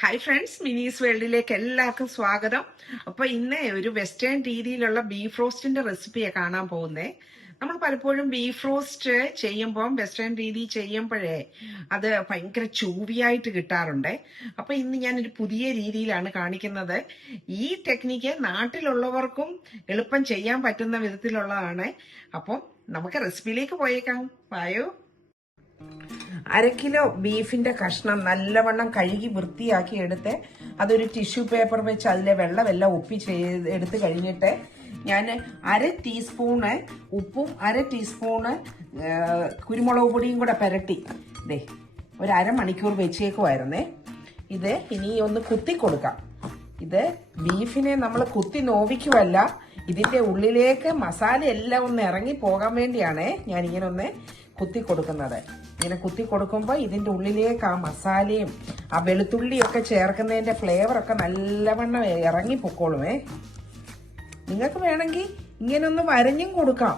Hi friends, മിനീസ് വേൾഡിലേക്ക് എല്ലാവർക്കും സ്വാഗതം. അപ്പൊ ഇന്ന് ഒരു വെസ്റ്റേൺ രീതിയിലുള്ള ബീഫ് റോസ്റ്റിന്റെ റെസിപ്പിയാണ് കാണാൻ പോകുന്നത്. നമ്മൾ പലപ്പോഴും ബീഫ് റോസ്റ്റ് ചെയ്യുമ്പോൾ വെസ്റ്റേൺ രീതി ചെയ്യുമ്പോഴേ അത് ഭയങ്കര ചൂവിയായിട്ട് കിട്ടാറുണ്ട്. അപ്പൊ ഇന്ന് ഞാനൊരു പുതിയ രീതിയിലാണ് കാണിക്കുന്നത്. ഈ ടെക്നിക്ക് നാട്ടിലുള്ളവർക്കും എളുപ്പം ചെയ്യാൻ പറ്റുന്ന വിധത്തിലുള്ളതാണ്. അപ്പം നമുക്ക് റെസിപ്പിയിലേക്ക് പോയേക്കാം. വായോ. 1/2 കിലോ ബീഫിന്റെ കഷ്ണം നല്ലവണ്ണം കഴുകി വൃത്തിയാക്കി എടുത്ത് അതൊരു ടിഷ്യൂ പേപ്പർ വെച്ച് അതിലെ വെള്ളമെല്ലാം എടുത്ത് കഴിഞ്ഞിട്ട് ഞാൻ 1/2 ടീസ്പൂണ് ഉപ്പും 1/2 ടീസ്പൂണ് കുരുമുളക് പൊടിയും കൂടെ പുരട്ടി ഒരു അരമണിക്കൂർ വെച്ചേക്കുമായിരുന്നേ. ഇത് ഇനി ഒന്ന് കുത്തി കൊടുക്കാം. ഇത് ബീഫിനെ നമ്മൾ കുത്തി നോവിക്കുമല്ല, ഇതിന്റെ ഉള്ളിലേക്ക് മസാല എല്ലാം ഒന്ന് ഇറങ്ങി പോകാൻ വേണ്ടിയാണ് ഞാനിങ്ങനെ ഒന്ന് കുത്തി കൊടുക്കുന്നത്. ഇങ്ങനെ കുത്തി കൊടുക്കുമ്പോൾ ഇതിന്റെ ഉള്ളിലേക്ക് ആ മസാലയും ആ വെളുത്തുള്ളിയൊക്കെ ചേർക്കുന്നതിന്റെ ഫ്ലേവറൊക്കെ നല്ലവണ്ണം ഇറങ്ങി പൊക്കോളുമേ. നിങ്ങൾക്ക് വേണമെങ്കിൽ ഇങ്ങനെ ഒന്ന് വരഞ്ഞും കൊടുക്കാം.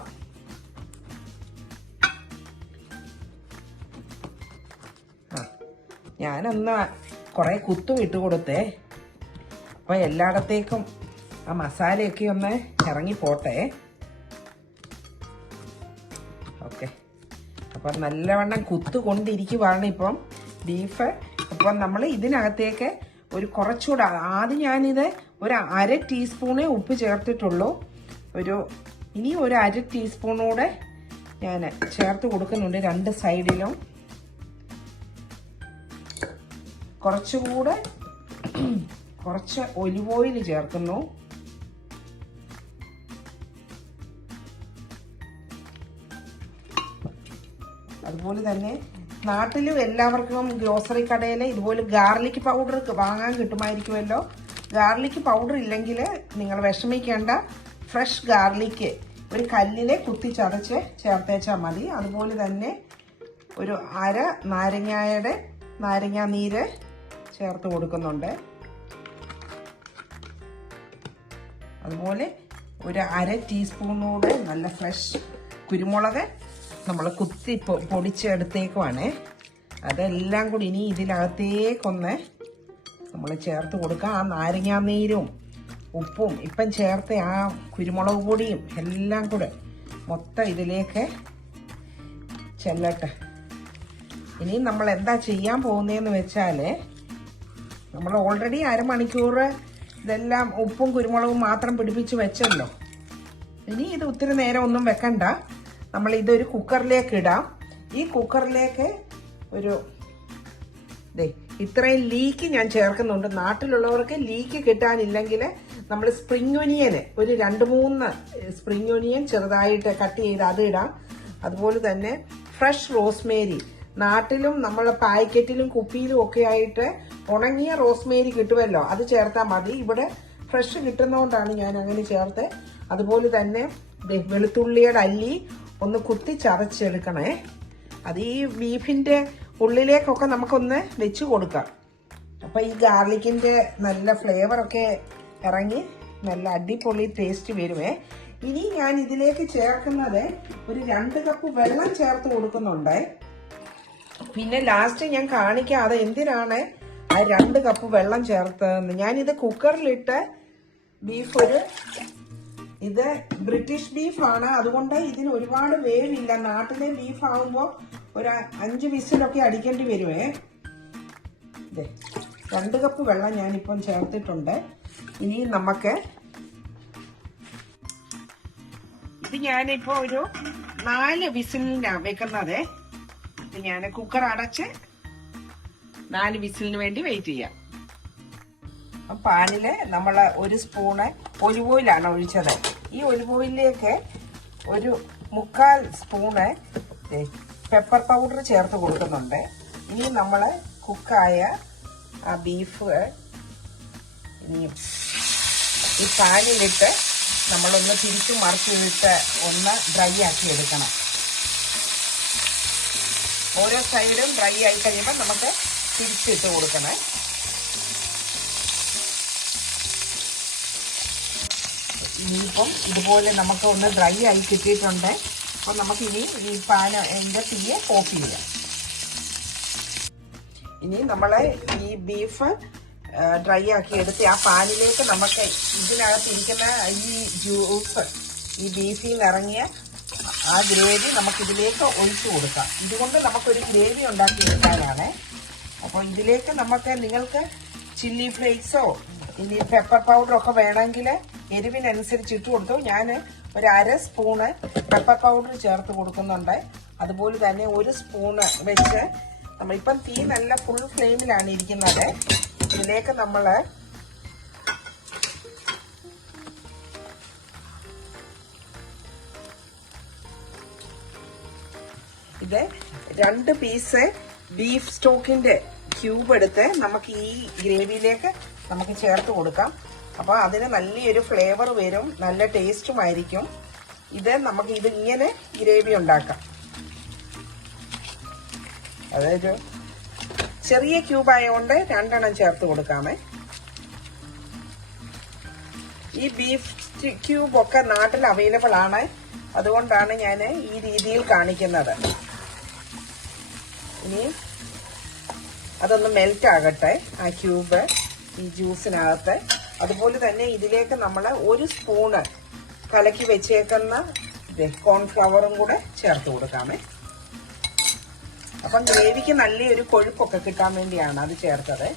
ഞാനൊന്ന് കുറെ കുത്തും ഇട്ട് കൊടുത്തേ. അപ്പൊ എല്ലായിടത്തേക്കും ആ മസാലയൊക്കെ ഒന്ന് ഇറങ്ങി പോട്ടെ. ഓക്കെ, അപ്പം നല്ലവണ്ണം കുത്തുകൊണ്ടിരിക്കുവാണ് ഇപ്പം ബീഫ്. അപ്പം നമ്മൾ ഇതിനകത്തേക്ക് ഒരു കുറച്ചുകൂടെ ആദ്യം ഞാനിത് ഒരു 1/2 ടീസ്പൂണേ ഉപ്പ് ചേർത്തിട്ടുള്ളൂ. ഇനി ഒരു 1/2 ടീസ്പൂണൂടെ ഞാൻ ചേർത്ത് കൊടുക്കുന്നുണ്ട് രണ്ട് സൈഡിലും. കുറച്ച് ഒലിവ് ഓയിൽ ചേർക്കുന്നു. അതുപോലെ തന്നെ നാട്ടിലും എല്ലാവർക്കും ഗ്രോസറി കടയിൽ ഇതുപോലെ ഗാർലിക് പൗഡർ വാങ്ങാൻ കിട്ടുമായിരിക്കുമല്ലോ. ഗാർലിക് പൗഡർ ഇല്ലെങ്കിൽ നിങ്ങൾ വിഷമിക്കേണ്ട. ഫ്രഷ് ഗാർലിക്ക് ഒരു കല്ലിൽ കുത്തി ചതച്ച് ചേർത്തേച്ചാൽ മതി. അതുപോലെ തന്നെ ഒരു നാരങ്ങാ നീര് ചേർത്ത് കൊടുക്കുന്നുണ്ട്. അതുപോലെ ഒരു 1/2 ടീസ്പൂണൂടെ നല്ല ഫ്രഷ് കുരുമുളക് നമ്മൾ കുത്തി പൊടിച്ചെടുത്തേക്കുവാണ്. അതെല്ലാം കൂടി ഇനി ഇതിനകത്തേക്കൊന്ന് നമ്മൾ ചേർത്ത് കൊടുക്കാം. ആ നാരങ്ങാനീരും ഉപ്പും ഇപ്പം ചേർത്ത് ആ കുരുമുളക് പൊടിയും എല്ലാം കൂടെ മൊത്തം ഇതിലേക്ക് ചെല്ലട്ടെ. ഇനി നമ്മൾ എന്താ ചെയ്യാൻ പോകുന്നതെന്ന് വെച്ചാൽ, നമ്മൾ ഓൾറെഡി അരമണിക്കൂർ ഇതെല്ലാം ഉപ്പും കുരുമുളകും മാത്രം പിടിപ്പിച്ച് വെച്ചല്ലോ. ഇനി ഇത് ഒത്തിരി നേരം ഒന്നും വെക്കണ്ട. നമ്മൾ ഇതൊരു കുക്കറിലേക്ക് ഇടാം. ഈ കുക്കറിലേക്ക് ഇത്രയും ലീക്ക് ഞാൻ ചേർക്കുന്നുണ്ട്. നാട്ടിലുള്ളവർക്ക് ലീക്ക് കിട്ടാനില്ലെങ്കിൽ നമ്മൾ സ്പ്രിംഗ് ഒനിയന് ഒരു 2-3 സ്പ്രിംഗ് ഒനിയൻ ചെറുതായിട്ട് കട്ട് ചെയ്ത് അത് ഇടാം. അതുപോലെ തന്നെ ഫ്രഷ് റോസ്മേരി, നാട്ടിലും നമ്മൾ പാക്കറ്റിലും കുപ്പിയിലും ഒക്കെ ആയിട്ട് ഉണങ്ങിയ റോസ്മേരി കിട്ടുമല്ലോ, അത് ചേർത്താൽ മതി. ഇവിടെ ഫ്രഷ് കിട്ടുന്നതുകൊണ്ടാണ് ഞാൻ അങ്ങനെ ചേർത്ത്. അതുപോലെ തന്നെ വെളുത്തുള്ളിയുടെ അല്ലി ഒന്ന് കുത്തി ചതച്ചെടുക്കണേ. അത് ഈ ബീഫിന്റെ ഉള്ളിലേക്കൊക്കെ നമുക്കൊന്ന് വെച്ച് കൊടുക്കാം. അപ്പൊ ഈ ഗാർലിക്കിന്റെ നല്ല ഫ്ലേവറൊക്കെ ഇറങ്ങി നല്ല അടിപൊളി ടേസ്റ്റ് വരുമേ. ഇനി ഞാൻ ഇതിലേക്ക് ചേർക്കുന്നത് ഒരു 2 കപ്പ് വെള്ളം ചേർത്ത് കൊടുക്കുന്നുണ്ട്. പിന്നെ ലാസ്റ്റ് ഞാൻ കാണിക്കാം അത് എന്തിനാണ് ആ 2 കപ്പ് വെള്ളം ചേർത്തതെന്ന്. ഞാനിത് കുക്കറിലിട്ട് ബീഫ് ഇത് ബ്രിട്ടീഷ് ബീഫാണ്, അതുകൊണ്ട് ഇതിന് ഒരുപാട് വേവില്ല. നാട്ടിലെ ബീഫ് ആകുമ്പോൾ ഒരു 5 വിസിലൊക്കെ അടിക്കേണ്ടി വരുമേ. 2 കപ്പ് വെള്ളം ഞാനിപ്പം ചേർത്തിട്ടുണ്ട്. ഇനി നമുക്ക് ഇത് ഞാനിപ്പോ ഒരു 4 വിസിലിനാണ് വെക്കുന്നത്. ഞാൻ കുക്കർ അടച്ച് 4 വിസിലിന് വേണ്ടി വെയിറ്റ് ചെയ്യാം. പാനില് നമ്മൾ 1 സ്പൂണ് ഒലിവ് ഓയിലാണ് ഒഴിച്ചത്. ഈ ഒലിവ് ഓയിലിലേക്ക് ഒരു 1/4 സ്പൂണ് പെപ്പർ പൗഡർ ചേർത്ത് കൊടുക്കുന്നുണ്ട്. ഇനി നമ്മൾ കുക്കായ ആ ബീഫ് ഇനിയും ഈ പാനിലിട്ട് നമ്മളൊന്ന് തിരിച്ചു മറിച്ചിട്ട് ഒന്ന് ഡ്രൈ ആക്കി എടുക്കണം. ഓരോ സൈഡും ഡ്രൈ ആയി കഴിയുമ്പോൾ നമുക്ക് തിരിച്ചിട്ട് കൊടുക്കണം. ഇനിയിപ്പം ഇതുപോലെ നമുക്ക് ഒന്ന് ഡ്രൈ ആയി കിട്ടിയിട്ടുണ്ട്. അപ്പോൾ നമുക്കിനി ഈ പാനിൻ്റെ തീയെ ഓഫ് ചെയ്യാം. ഇനി നമ്മൾ ഈ ബീഫ് ഡ്രൈ ആക്കി എടുത്ത് ആ പാനിലേക്ക് നമുക്ക് ഇതിനകത്തിരിക്കുന്ന ഈ ജ്യൂസ്, ഈ ബീഫിൽ നിന്ന് ഇറങ്ങിയ ആ ഗ്രേവി നമുക്കിതിലേക്ക് ഒഴിച്ചു കൊടുക്കാം. ഇതുകൊണ്ട് നമുക്കൊരു ഗ്രേവി ഉണ്ടാക്കി എടുക്കാനാണ്. അപ്പോൾ ഇതിലേക്ക് നിങ്ങൾക്ക് ചില്ലി ഫ്ലേക്സോ ഇനി പെപ്പർ പൗഡറൊക്കെ വേണമെങ്കിൽ എരിവിനനുസരിച്ച് ഇട്ട് കൊടുത്തു. ഞാൻ ഒരു 1/2 സ്പൂണ് പെപ്പർ പൗഡർ ചേർത്ത് കൊടുക്കുന്നുണ്ട്. അതുപോലെ തന്നെ 1 സ്പൂണ് വെച്ച് നമ്മളിപ്പം തീ നല്ല ഫുൾ ഫ്ലെയിമിലാണ് ഇരിക്കുന്നത്. ഇതിലേക്ക് നമ്മൾ ഇത് 2 പീസ് ബീഫ് സ്റ്റോക്കിന്റെ ക്യൂബ് എടുത്ത് നമുക്ക് ഈ ഗ്രേവിയിലേക്ക് നമുക്ക് ചേർത്ത് കൊടുക്കാം. അപ്പോൾ അതിന് നല്ലൊരു ഫ്ലേവർ വരും, നല്ല ടേസ്റ്റുമായിരിക്കും. നമുക്ക് ഇങ്ങനെ ഗ്രേവി ഉണ്ടാക്കാം. അതൊരു ചെറിയ ക്യൂബ് ആയതുകൊണ്ട് 2 എണ്ണം ചേർത്ത് കൊടുക്കാമേ. ഈ ബീഫ് ക്യൂബൊക്കെ നാട്ടിൽ അവൈലബിൾ ആണ്, അതുകൊണ്ടാണ് ഞാൻ ഈ രീതിയിൽ കാണിക്കുന്നത്. ഇനി അതൊന്ന് മെൽറ്റ് ആകട്ടെ ആ ക്യൂബ് ഈ ജ്യൂസിനകത്ത്. അതുപോലെ തന്നെ ഇതിലേക്ക് നമ്മൾ 1 സ്പൂണ് കലക്കി വെച്ചേക്കുന്ന കോൺഫ്ലവറും കൂടെ ചേർത്ത് കൊടുക്കാമേ. അപ്പം ഗ്രേവിക്ക് നല്ലൊരു കൊഴുപ്പൊക്കെ കിട്ടാൻ വേണ്ടിയാണ് അത് ചേർത്തത്.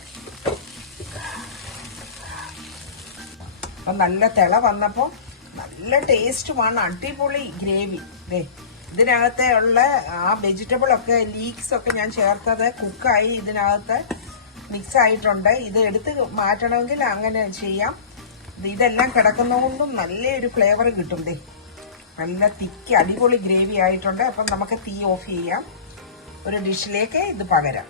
അപ്പം നല്ല തിള വന്നപ്പോൾ നല്ല ടേസ്റ്റുമാണ്, അടിപൊളി ഗ്രേവി. ഇതിനകത്തെ ഉള്ള ആ വെജിറ്റബിൾ ഒക്കെ ലീക്സ് ഒക്കെ ഞാൻ ചേർത്തത് കുക്കായി ഇതിനകത്ത് മിക്സ് ആയിട്ടുണ്ട്. ഇത് എടുത്ത് മാറ്റണമെങ്കിൽ അങ്ങനെ ചെയ്യാം. ഇതെല്ലാം കിടക്കുന്നതുകൊണ്ടും നല്ലൊരു ഫ്ലേവർ കിട്ടും. നല്ല തിക്ക് അടിപൊളി ഗ്രേവി ആയിട്ടുണ്ട്. അപ്പം നമുക്ക് തീ ഓഫ് ചെയ്യാം. ഒരു ഡിഷിലേക്ക് ഇത് പകരാം.